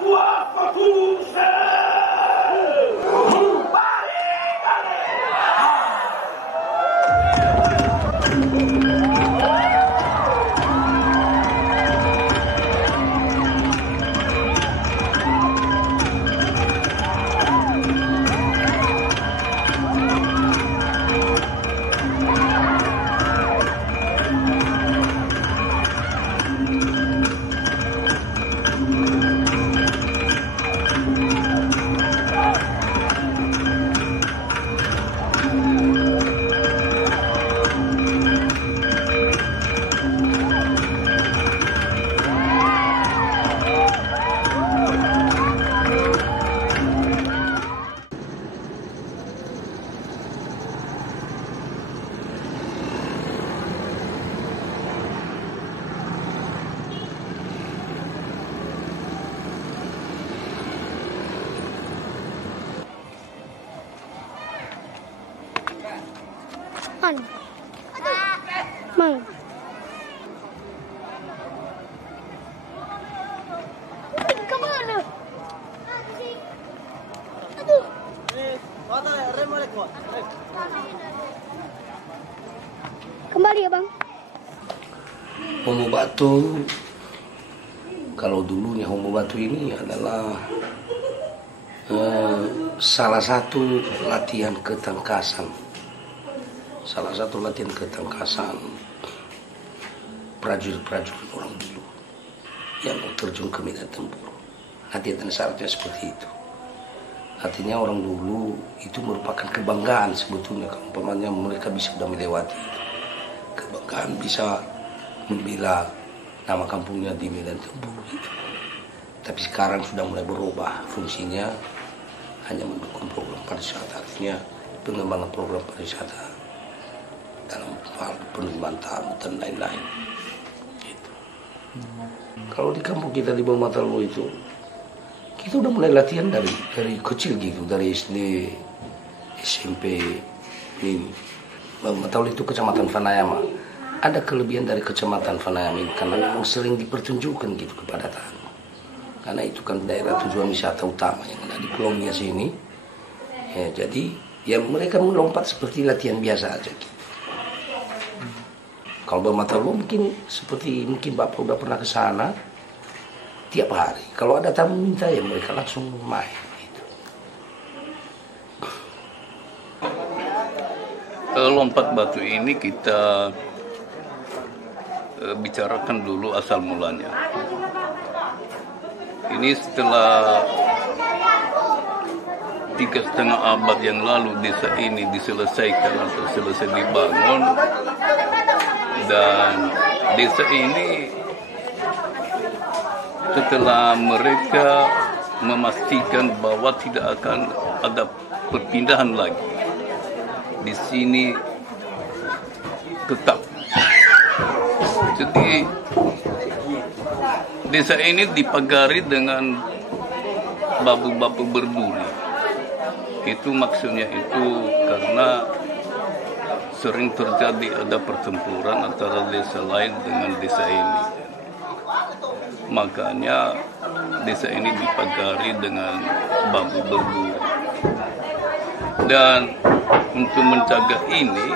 tua fortuna. Mang. Kemana? Aduh. Kembali ya bang. Homo Batu, kalau dulunya Homo Batu ini adalah salah satu latihan ketangkasan. Salah satu latihan ketangkasan prajurit-prajurit orang dulu yang terjun ke medan tempur. Latihan syaratnya seperti itu. Artinya orang dulu itu merupakan kebanggaan sebetulnya kalau umpamanya mereka bisa sudah melewati itu. Kebanggaan bisa membela nama kampungnya di medan tempur gitu. Tapi sekarang sudah mulai berubah fungsinya, hanya mendukung program pariwisata, artinya pengembangan program pariwisata dalam hal penerimaan tamu dan lain-lain. Gitu. Kalau di kampung kita di Bawah Matalu itu, kita udah mulai latihan dari kecil gitu, dari SD, SMP ini. Bawah Matalu itu kecamatan Vanayama. Ada kelebihan dari kecamatan Vanayama ini karena memang sering dipertunjukkan gitu kepada tamu. Karena itu kan daerah tujuan wisata utama yang ada di Pulau Nias ini. Ya, jadi ya mereka melompat seperti latihan biasa aja gitu. Kalau Bawah Matalu mungkin Bapak udah pernah ke sana tiap hari. Kalau ada tamu minta ya mereka langsung main gitu. Lompat batu ini kita bicarakan dulu asal mulanya. Ini setelah 3,5 abad yang lalu desa ini diselesaikan atau selesai dibangun, dan desa ini setelah mereka memastikan bahwa tidak akan ada perpindahan lagi, di sini tetap. Jadi desa ini dipagari dengan bambu-bambu berduri. Itu maksudnya itu karena sering terjadi ada pertempuran antara desa lain dengan desa ini. Makanya desa ini dipagari dengan bambu berduri. Dan untuk menjaga ini,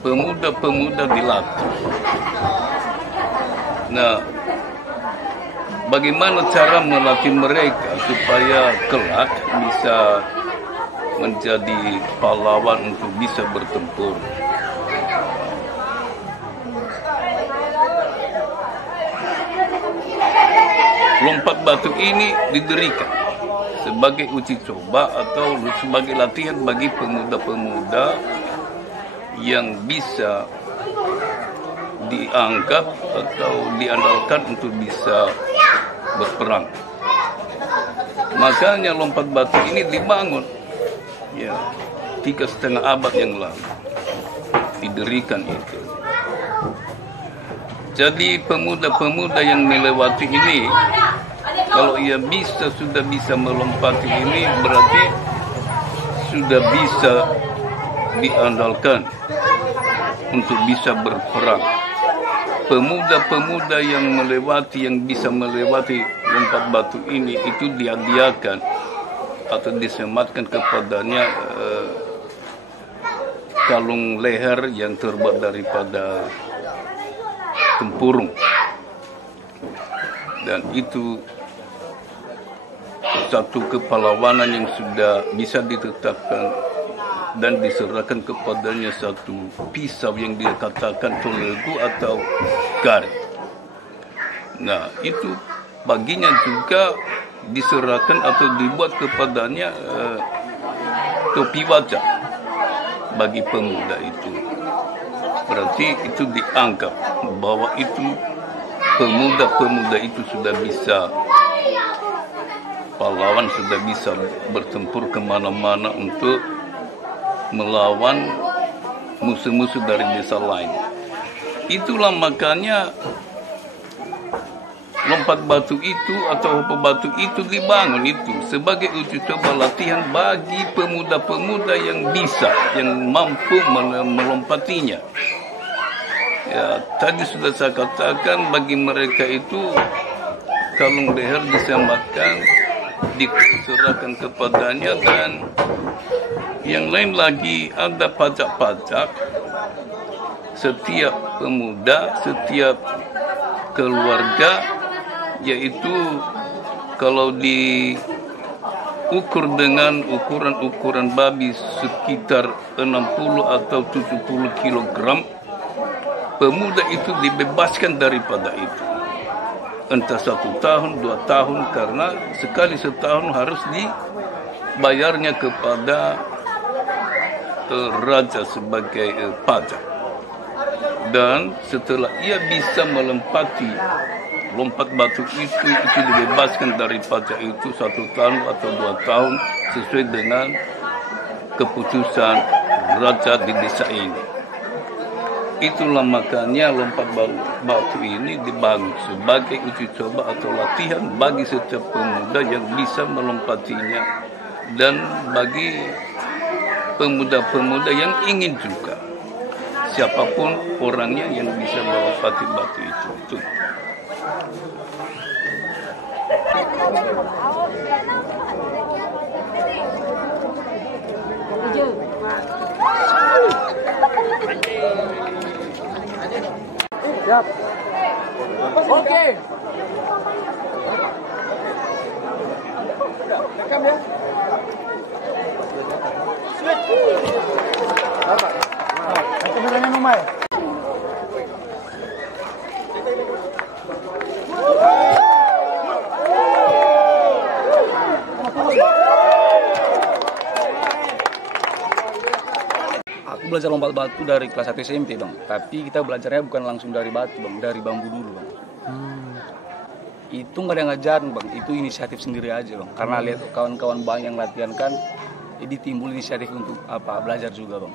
pemuda-pemuda dilatih. Nah, bagaimana cara melatih mereka supaya kelak bisa menjadi pahlawan untuk bisa bertempur? Lompat batu ini didirikan sebagai uji coba atau sebagai latihan bagi pemuda-pemuda yang bisa dianggap atau diandalkan untuk bisa berperang. Makanya lompat batu ini dibangun ya 3,5 abad yang lalu, didirikan itu. Jadi pemuda-pemuda yang melewati ini, kalau ia sudah bisa melompati ini, berarti sudah bisa diandalkan untuk bisa berperang. pemuda-pemuda yang bisa melewati lompat batu ini itu dihadiahkan atau disematkan kepadanya kalung leher yang terbuat daripada tempurung, dan itu satu kepahlawanan yang sudah bisa ditetapkan dan diserahkan kepadanya satu pisau yang dia katakan tolegu atau garis. Nah, itu baginya juga diserahkan atau dibuat kepadanya topi wajah bagi pemuda itu. Berarti itu dianggap bahwa itu pemuda-pemuda itu sudah bisa pahlawan, sudah bisa bertempur kemana-mana untuk melawan musuh-musuh dari desa lain. Itulah makanya lompat batu itu atau hoppa batu itu dibangun itu sebagai uji coba latihan bagi pemuda-pemuda yang bisa, yang mampu melompatinya. Ya, tadi sudah saya katakan bagi mereka itu kalung leher disematkan, diserahkan kepadanya, dan yang lain lagi ada pajak-pajak. Setiap pemuda, setiap keluarga, yaitu kalau diukur dengan ukuran babi sekitar 60 atau 70 kilogram, pemuda itu dibebaskan daripada itu. Entah 1 tahun, 2 tahun, karena sekali setahun harus dibayarnya kepada raja sebagai pajak. Dan setelah ia bisa melempati lompat batu itu dibebaskan dari pajak itu 1 tahun atau 2 tahun sesuai dengan keputusan raja di desa ini. Itulah makanya lompat batu ini dibangun sebagai uji coba atau latihan bagi setiap pemuda yang bisa melompatinya, dan bagi pemuda-pemuda yang ingin juga, siapapun orangnya yang bisa melompati batu itu. Siap. Oke. Rekam ya. Kameranya Numai. Aku belajar lompat batu dari kelas 1 SMP, Bang. Tapi kita belajarnya bukan langsung dari batu, Bang. Dari bambu dulu, Bang. Itu nggak ada yang ngajarin, Bang. Itu inisiatif sendiri aja, Bang. Karena lihat kawan-kawan banyak yang latihan kan, jadi timbul inisiatif untuk belajar juga, Bang.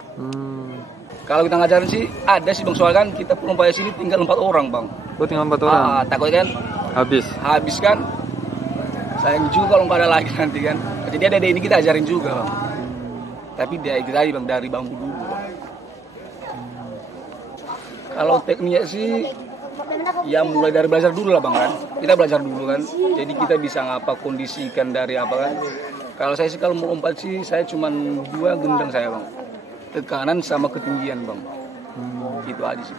Kalau kita ngajarin sih ada sih, Bang. Soalnya kan kita lompat sini tinggal 4 orang, Bang. Oh, tinggal 4 orang. Takut kan? Habis kan? Sayang juga kalau nggak ada lagi nanti kan. Jadi ada ini kita ajarin juga, Bang. Tapi dia itu tadi, Bang, dari bambu dulu, Bang. Kalau tekniknya sih ya mulai dari belajar dulu lah, Bang, kan. Kita belajar dulu kan. Jadi kita bisa ngapa kondisikan dari apa kan. Kalau saya sih kalau mau lompat sih saya cuma 2 gendang saya, Bang. Tekanan sama ketinggian, Bang. Itu aja sih.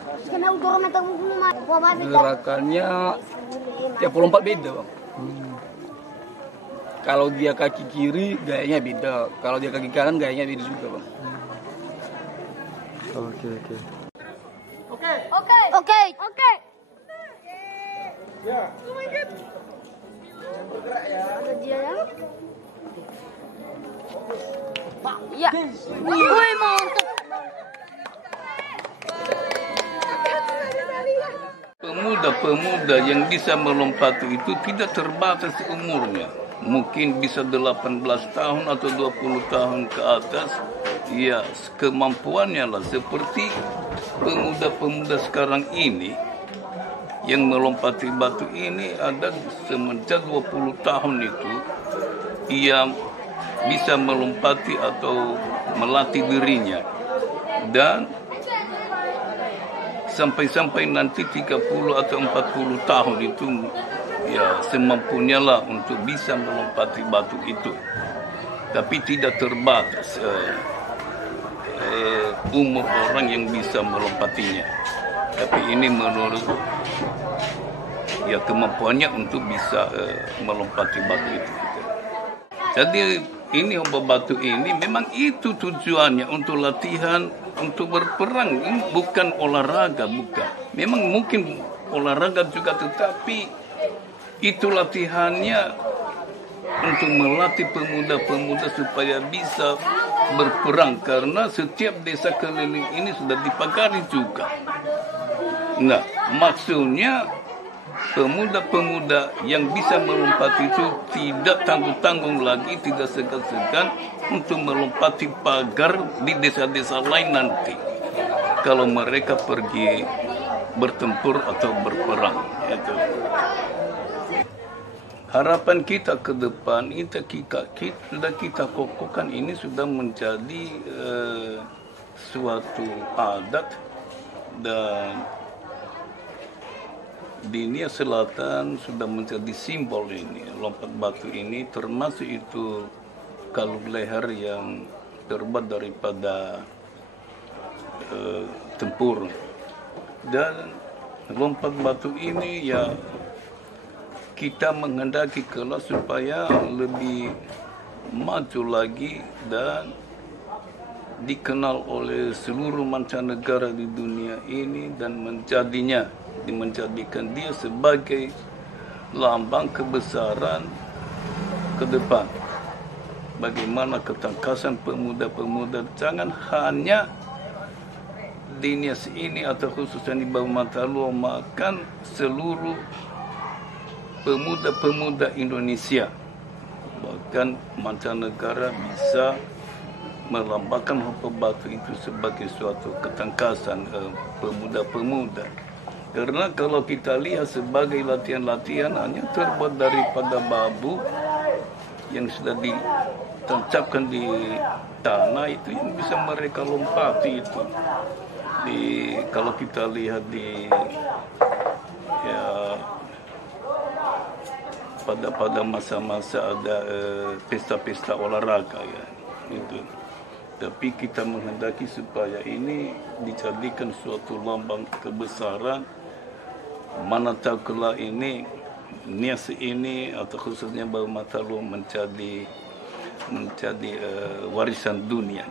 Gerakannya tiap lompat beda, Bang. Kalau dia kaki kiri gayanya beda, kalau dia kaki kanan gayanya beda juga, Bang. Oke. Ya. Ya. Woi, mantap. Pemuda-pemuda yang bisa melompati itu tidak terbatas umurnya. Mungkin bisa 18 tahun atau 20 tahun ke atas. Ya, kemampuannya lah seperti pemuda-pemuda sekarang ini yang melompati batu ini ada semenjak 20 tahun itu ia bisa melompati atau melatih dirinya, dan sampai nanti 30 atau 40 tahun itu ya semampunya lah untuk bisa melompati batu itu. Tapi tidak terbatas umur orang yang bisa melompatinya. Tapi ini menurut ya kemampuannya untuk bisa melompati batu itu. Jadi ini lompat batu ini memang itu tujuannya untuk latihan, untuk berperang, ini bukan olahraga, bukan. Memang mungkin olahraga juga, tetapi itu latihannya untuk melatih pemuda-pemuda supaya bisa berperang, karena setiap desa keliling ini sudah dipagari juga. Nah, maksudnya pemuda-pemuda yang bisa melompati itu tidak tanggung-tanggung lagi, tidak segan-segan untuk melompati pagar di desa-desa lain nanti kalau mereka pergi bertempur atau berperang. Itu harapan kita ke depan. Sudah kita kokohkan, ini sudah menjadi suatu adat, dan di Nia Selatan sudah menjadi simbol ini. Lompat batu ini termasuk itu kalung leher yang terbuat daripada tempur. Dan lompat batu ini ya kita menghendaki kelak supaya lebih maju lagi dan dikenal oleh seluruh mancanegara di dunia ini, dan menjadikan dia sebagai lambang kebesaran ke depan. Bagaimana ketangkasan pemuda-pemuda, jangan hanya di Nias ini atau khususnya di Bau Matalu, makan seluruh pemuda-pemuda Indonesia, bahkan mancanegara bisa melambangkan lompat batu itu sebagai suatu ketangkasan pemuda-pemuda. Karena kalau kita lihat sebagai latihan-latihan hanya terbuat daripada bambu yang sudah ditancapkan di tanah, itu yang bisa mereka lompati itu. Kalau kita lihat pada masa-masa ada pesta-pesta olahraga ya itu. Tapi kita menghendaki supaya ini dijadikan suatu lambang kebesaran. Mana tahu kelak ini Nias ini atau khususnya Bau Matalu menjadi warisan dunia.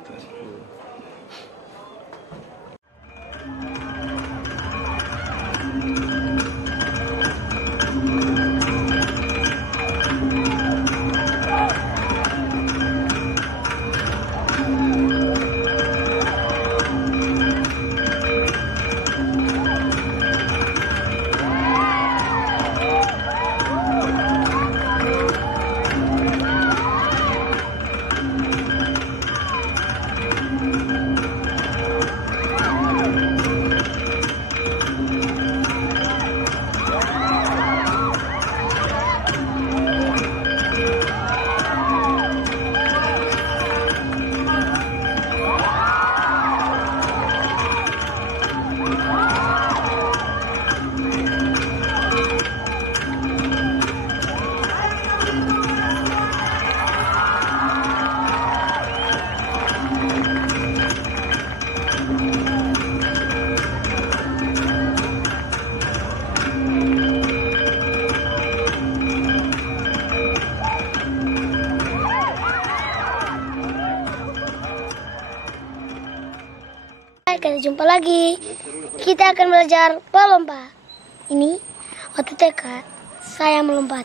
Kita jumpa lagi. Kita akan belajar melompat. Ini waktu TK saya melompat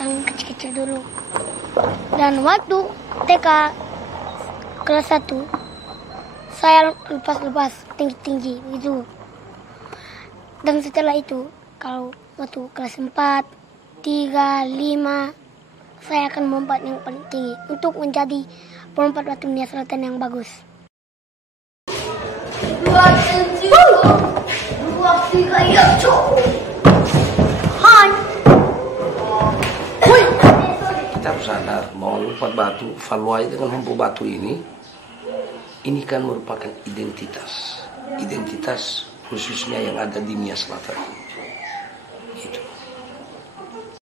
yang kecil-kecil dulu. Dan waktu TK kelas 1 saya lepas-lepas tinggi-tinggi gitu. Dan setelah itu kalau waktu kelas 4, 3, 5 saya akan melompat yang paling tinggi untuk menjadi pelompat batu Nia Selatan yang bagus. 2, 3, ya cukup. Hai. Kita harus sadar bahwa lompat batu Valuai dengan lompat batu ini kan merupakan identitas khususnya yang ada di Nia Selatan.